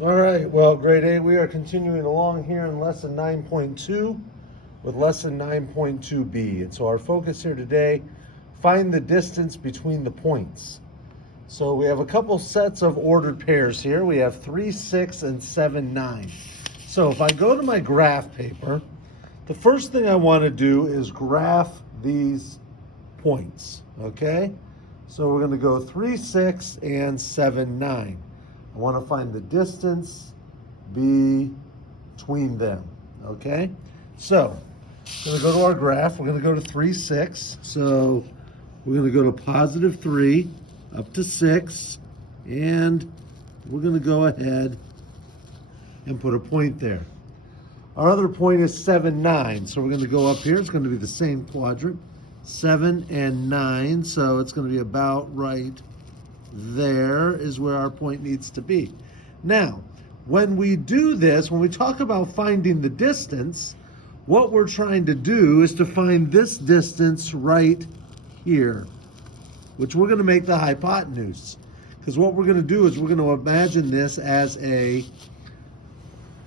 All right, well, grade 8, we are continuing along here in lesson 9.2 with lesson 9.2b. And so our focus here today, find the distance between the points. So we have a couple sets of ordered pairs here. We have 3, 6, and 7, 9. So if I go to my graph paper, the first thing I want to do is graph these points, okay? So we're going to go 3, 6, and 7, 9. I want to find the distance between them, okay? So, we're going to go to our graph. We're going to go to 3, 6. So, we're going to go to positive 3 up to 6. And we're going to go ahead and put a point there. Our other point is 7, 9. So, we're going to go up here. It's going to be the same quadrant. 7 and 9. So, it's going to be about right there is where our point needs to be. Now, when we do this, when we talk about finding the distance, what we're trying to do is to find this distance right here, which we're going to make the hypotenuse. Because what we're going to do is we're going to imagine this as a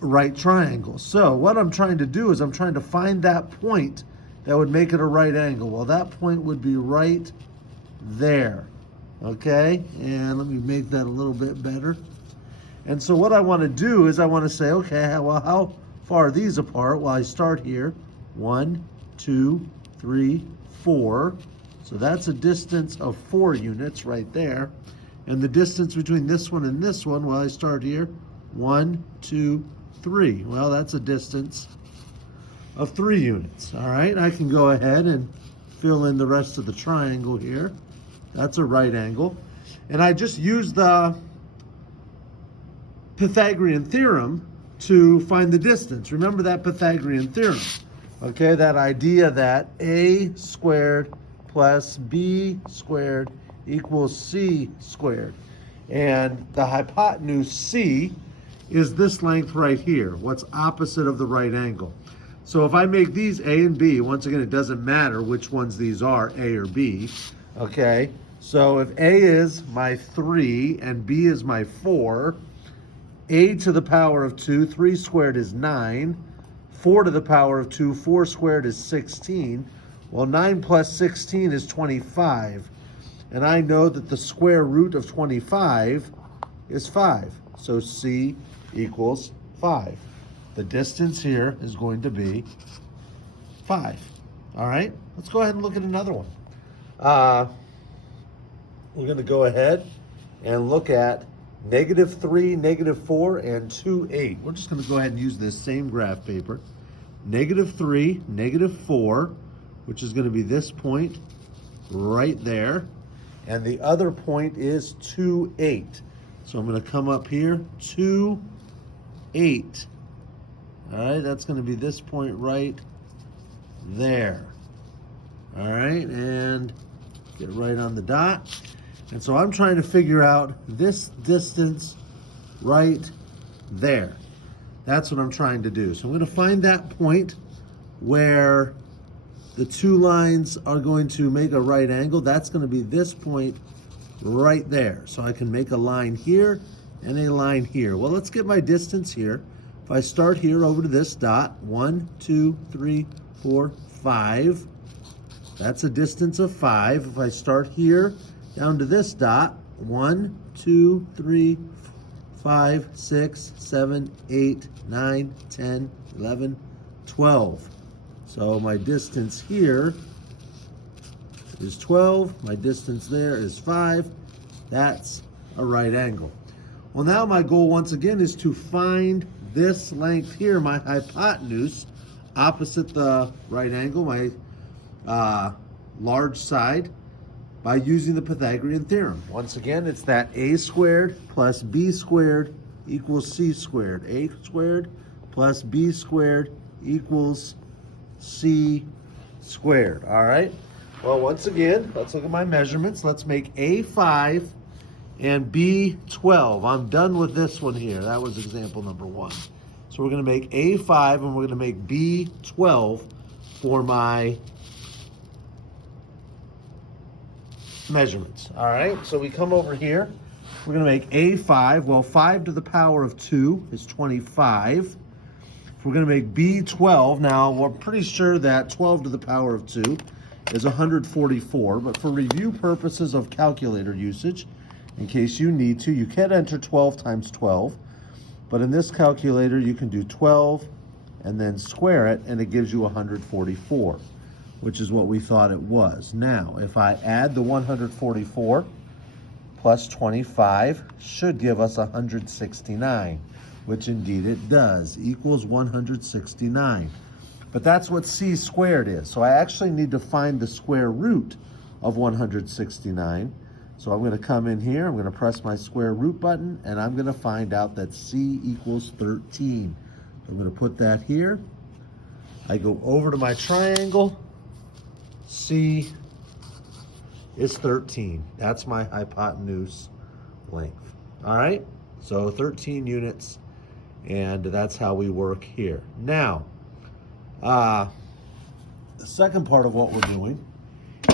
right triangle. So what I'm trying to do is I'm trying to find that point that would make it a right angle. Well, that point would be right there. Okay, and let me make that a little bit better. And so what I want to do is I want to say, okay, well, how far are these apart? Well, I start here, 1, 2, 3, 4. So that's a distance of 4 units right there. And the distance between this one and this one, well, I start here, 1, 2, 3. Well, that's a distance of 3 units. All right, I can go ahead and fill in the rest of the triangle here. That's a right angle. And I just used the Pythagorean theorem to find the distance. Remember that Pythagorean theorem, okay? That idea that a squared plus b squared equals c squared. And the hypotenuse c is this length right here, what's opposite of the right angle. So if I make these a and b, once again, it doesn't matter which ones these are, a or b, okay? So if a is my 3 and b is my 4, a to the power of 2, 3 squared is 9, 4 to the power of 2, 4 squared is 16. Well, 9 plus 16 is 25. And I know that the square root of 25 is 5. So c equals 5. The distance here is going to be 5. All right, let's go ahead and look at another one. We're going to go ahead and look at -3, -4, and 2, 8. We're just going to go ahead and use this same graph paper. -3, -4, which is going to be this point right there. And the other point is 2, 8. So I'm going to come up here, 2, 8. All right, that's going to be this point right there. All right, and get right on the dot. And so I'm trying to figure out this distance right there. That's what I'm trying to do. So I'm going to find that point where the two lines are going to make a right angle. That's going to be this point right there. So I can make a line here and a line here. Well, let's get my distance here. If I start here over to this dot, 1, 2, 3, 4, 5. That's a distance of 5. If I start here down to this dot, 1, 2, 3, 5, 6, 7, 8, 9, 10, 11, 12. So my distance here is 12. My distance there is 5. That's a right angle. Well, now my goal once again is to find this length here, my hypotenuse, opposite the right angle, my large side, by using the Pythagorean theorem. Once again, it's that a squared plus b squared equals c squared. A squared plus b squared equals c squared. All right? Well, once again, let's look at my measurements. Let's make a 5 and b 12. I'm done with this one here. That was example number 1. So we're going to make a 5 and we're going to make b 12 for my measurements. All right, so we come over here We're going to make a 5. Well, 5 to the power of 2 is 25. If we're going to make b 12, now we're pretty sure that 12 to the power of 2 is 144, but for review purposes of calculator usage, in case you need to, you can enter 12 times 12, but in this calculator you can do 12 and then square it, and it gives you 144, which is what we thought it was. Now, if I add the 144 plus 25, should give us 169. Which indeed it does, equals 169. But that's what c squared is. So I actually need to find the square root of 169. So I'm going to come in here, I'm going to press my square root button, and I'm going to find out that c equals 13. So I'm going to put that here. I go over to my triangle. C is 13. That's my hypotenuse length. All right? So 13 units. And that's how we work here. Now, the second part of what we're doing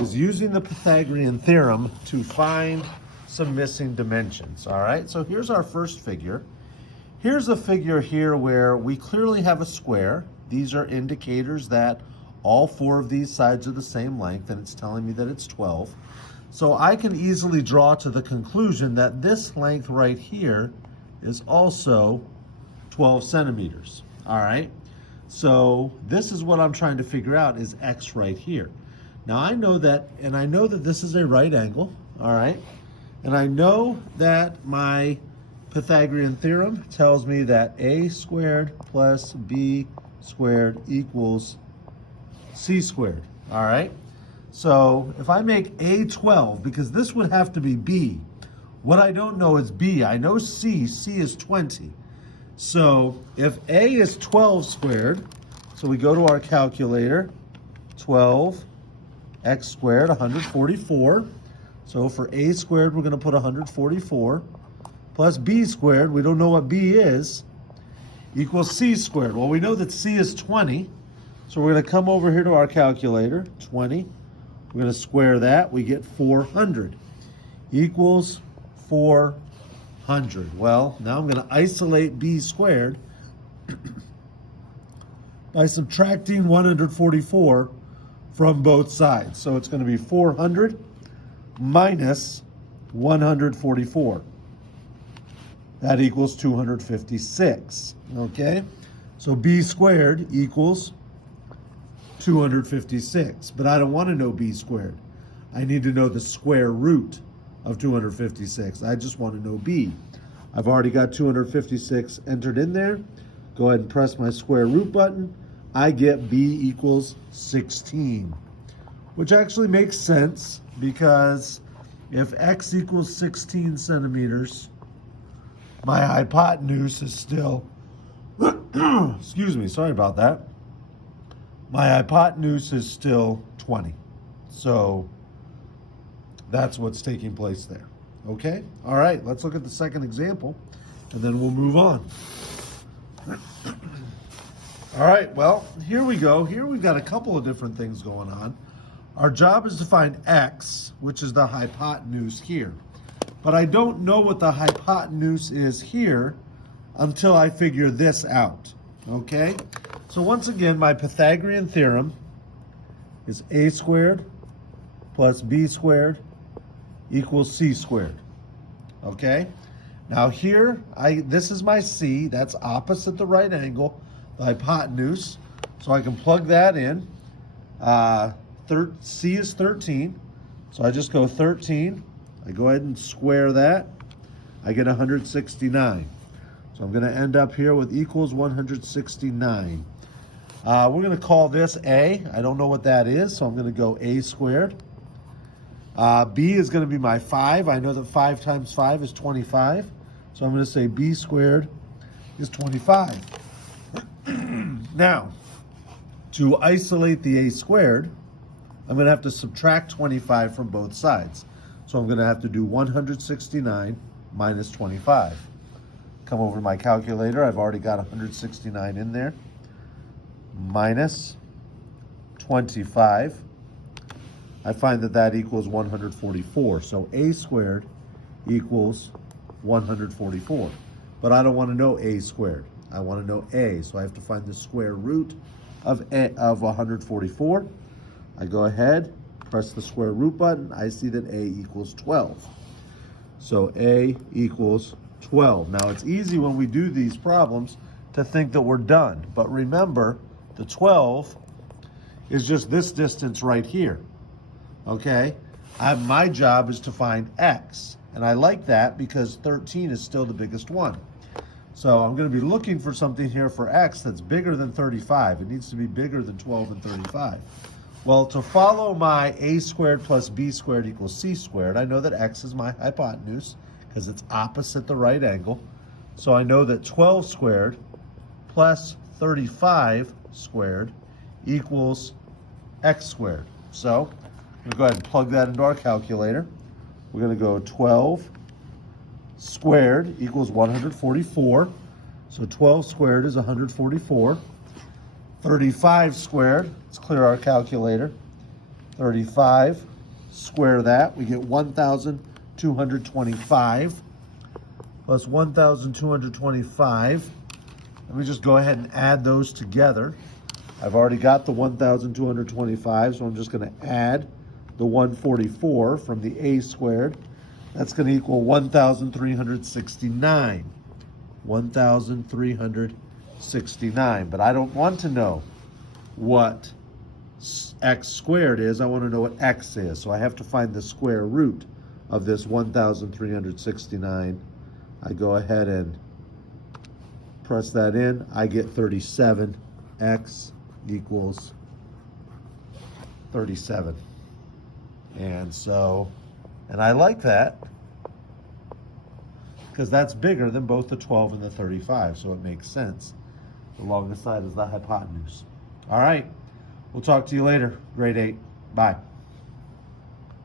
is using the Pythagorean theorem to find some missing dimensions, all right? So here's our first figure. Here's a figure here where we clearly have a square. These are indicators that all 4 of these sides are the same length, and it's telling me that it's 12. So I can easily draw to the conclusion that this length right here is also 12 centimeters, all right? So this is what I'm trying to figure out is x right here. Now I know that, and I know that this is a right angle, all right? And I know that my Pythagorean theorem tells me that a squared plus b squared equals c squared, all right? So if I make a 12, because this would have to be b, what I don't know is b. I know c is 20. So if a is 12 squared, so we go to our calculator, 12 x squared, 144. So for a squared, we're going to put 144, plus b squared, we don't know what b is, equals c squared. Well, we know that c is 20, so we're going to come over here to our calculator, 20. We're going to square that. We get 400, equals 400. Well, now I'm going to isolate b squared by subtracting 144 from both sides. So it's going to be 400 minus 144. That equals 256. Okay? So b squared equals 256. But I don't want to know b squared. I need to know the square root of 256. I just want to know b. I've already got 256 entered in there. Go ahead and press my square root button. I get b equals 16, which actually makes sense because if x equals 16 centimeters, my hypotenuse is still, excuse me, sorry about that. My hypotenuse is still 20. So that's what's taking place there. Okay? All right, let's look at the second example, and then we'll move on. All right, well, here we go. Here we've got a couple of different things going on. Our job is to find x, which is the hypotenuse here. But I don't know what the hypotenuse is here until I figure this out, okay? So once again, my Pythagorean theorem is a squared plus b squared equals c squared, okay? Now here, this is my c, that's opposite the right angle, the hypotenuse, so I can plug that in. C is 13, so I just go 13. I go ahead and square that. I get 169. So I'm going to end up here with equals 169. We're going to call this a. I don't know what that is, so I'm going to go a squared. B is going to be my 5. I know that 5 times 5 is 25. So I'm going to say b squared is 25. Now, to isolate the a squared, I'm going to have to subtract 25 from both sides. So I'm going to have to do 169 minus 25. Come over to my calculator. I've already got 169 in there. Minus 25. I find that that equals 144. So a squared equals 144. But I don't want to know a squared. I want to know a, so I have to find the square root of 144. I go ahead, press the square root button. I see that a equals 12. So a equals 12. Now it's easy when we do these problems to think that we're done. But remember, the 12 is just this distance right here. Okay? My job is to find x. And I like that because 13 is still the biggest one. So I'm going to be looking for something here for x that's bigger than 35. It needs to be bigger than 12 and 35. Well, to follow my a squared plus b squared equals c squared, I know that x is my hypotenuse because it's opposite the right angle. So I know that 12 squared plus 35 squared equals x squared. So I'm going to go ahead and plug that into our calculator. We're going to go 12 squared equals 144. So 12 squared is 144. 35 squared, let's clear our calculator. 35, square that, we get 1,225 plus 1,225. Let me just go ahead and add those together. I've already got the 1,225, so I'm just going to add the 144 from the a squared. That's going to equal 1,369. 1,369. But I don't want to know what x squared is. I want to know what x is. So I have to find the square root of this 1,369. I go ahead and press that in. I get 37. X equals 37. And I like that because that's bigger than both the 12 and the 35, so it makes sense. The longest side is the hypotenuse. All right, we'll talk to you later, grade 8. Bye.